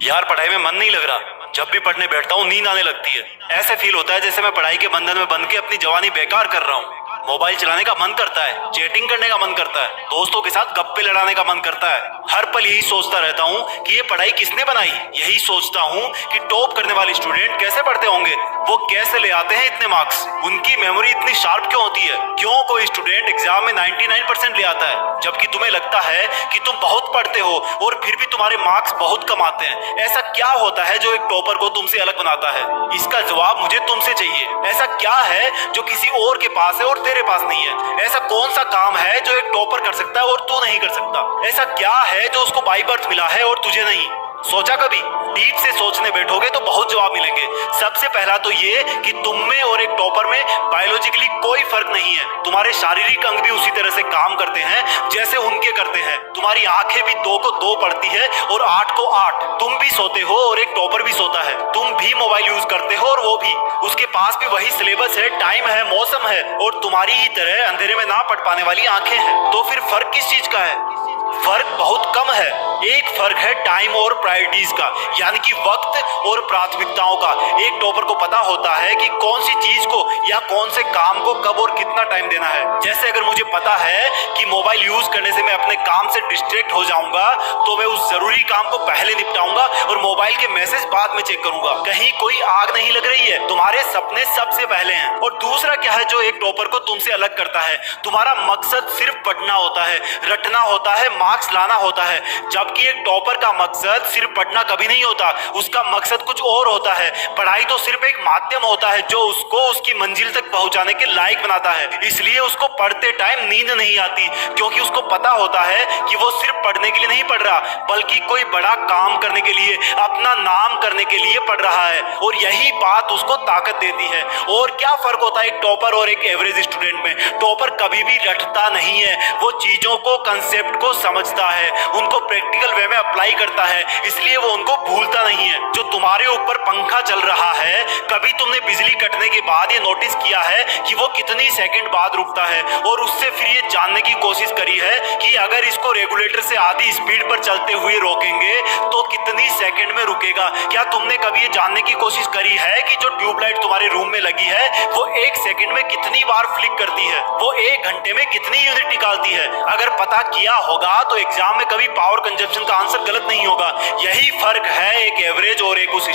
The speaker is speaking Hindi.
यार पढ़ाई में मन नहीं लग रहा। जब भी पढ़ने बैठता हूँ नींद आने लगती है। ऐसे फील होता है जैसे मैं पढ़ाई के बंधन में बंध के अपनी जवानी बेकार कर रहा हूँ। मोबाइल चलाने का मन करता है, चैटिंग करने का मन करता है, दोस्तों के साथ गप्पे लड़ाने का मन करता है। हर पल यही सोचता रहता हूँ कि ये पढ़ाई किसने बनाई। यही सोचता हूँ कि टॉप करने वाले स्टूडेंट कैसे पढ़ते होंगे, वो कैसे ले आते हैं इतने मार्क्स, उनकी मेमोरी इतनी शार्प क्यों होती है, क्यों कोई स्टूडेंट एग्जाम में 99% ले आता है जबकि तुम्हें लगता है कि तुम बहुत पढ़ते हो और फिर भी तुम्हारे मार्क्स बहुत कम आते हैं। ऐसा क्या होता है जो एक टॉपर को तुमसे अलग बनाता है? इसका जवाब मुझे तुमसे चाहिए। ऐसा क्या है जो किसी और के पास है और तेरे पास नहीं है? ऐसा कौन सा काम है जो एक टॉपर कर सकता है और तू नहीं कर सकता? ऐसा क्या है जो उसको बाय बर्थ मिला है और तुझे नहीं? सोचा कभी? डीप से सोचने बैठोगे तो बहुत जवाब मिलेंगे। सबसे पहला तो ये कि तुम में और एक टॉपर में बायोलॉजिकली कोई फर्क नहीं है। तुम्हारे शारीरिक अंग भी उसी तरह से काम करते हैं जैसे उनके करते हैं। तुम्हारी आंखें भी 2 को 2 पढ़ती है और 8 को 8। तुम भी सोते हो और एक टॉपर भी सोता है। तुम भी मोबाइल यूज करते हो और वो भी। उसके पास भी वही सिलेबस है, टाइम है, मौसम है और तुम्हारी ही तरह अंधेरे में ना पढ़ पाने वाली आंखें हैं। तो फिर फर्क किस चीज का है? फर्क बहुत कम है। एक फर्क है टाइम और प्रायोरिटीज का, यानी कि वक्त और प्राथमिकताओं का। एक टॉपर को पता होता है कि कौन सी चीज को या कौन से काम को कब और कितना टाइम देना है। जैसे अगर मुझे पता है कि मोबाइल यूज करने से मैं अपने काम से डिस्ट्रैक्ट हो जाऊंगा तो मैं उस जरूरी काम को पहले निपटाऊंगा और मोबाइल के मैसेज बाद में चेक करूंगा। कहीं कोई आग नहीं लग रही है, तुम्हारे सपने सबसे पहले हैं। और दूसरा क्या है जो एक टॉपर को तुमसे अलग करता है? तुम्हारा मकसद सिर्फ पढ़ना होता है, रटना होता है, मार्क्स लाना होता है। जबकि एक टॉपर का मकसद सिर्फ पढ़ना कभी नहीं होता, उसका मकसद कुछ और होता है। पढ़ाई तो सिर्फ एक माध्यम होता है जो उसको उसकी मंजिल तक पहुंचाने के लायक बनाता है। इसलिए उसको पढ़ते टाइम नींद नहीं आती, क्योंकि उसको पता होता है कि वो सिर्फ पढ़ने के लिए नहीं पढ़ रहा बल्कि कोई बड़ा काम करने के लिए, अपना नाम करने के लिए पढ़ रहा है। और यही बात उसको ताकत देती है। और क्या फर्क होता है एक टॉपर और एक एवरेज स्टूडेंट में? टॉपर कभी भी रटता नहीं है, वो चीजों को, कंसेप्ट को समझता है, उनको प्रैक्टिकल वे में अप्लाई करता है, इसलिए वो उनको भूलता नहीं है। जो तुम्हारे ऊपर पंखा चल रहा है, कभी तुमने बिजली कटने के बाद ये नोटिस किया है कि वो कितनी सेकंड बाद रुकता है? और उससे फिर ये जानने की कोशिश करी है कि अगर इसको रेगुलेटर से आधी स्पीड पर चलते हुए रोकेंगे तो कितनी सेकंड में रुकेगा? क्या तुमने कभी ये जानने की कोशिश करी है कि जो ट्यूबलाइट तुम्हारे रूम में लगी है वो 1 सेकंड में कितनी बार फ्लिक करती है? वो 1 घंटे में कितनी यूनिट निकालती है? अगर पता किया होगा तो एग्जाम में कभी पावर कंजप्शन का आंसर गलत नहीं होगा। यही फर्क है एक एवरेज और एक उस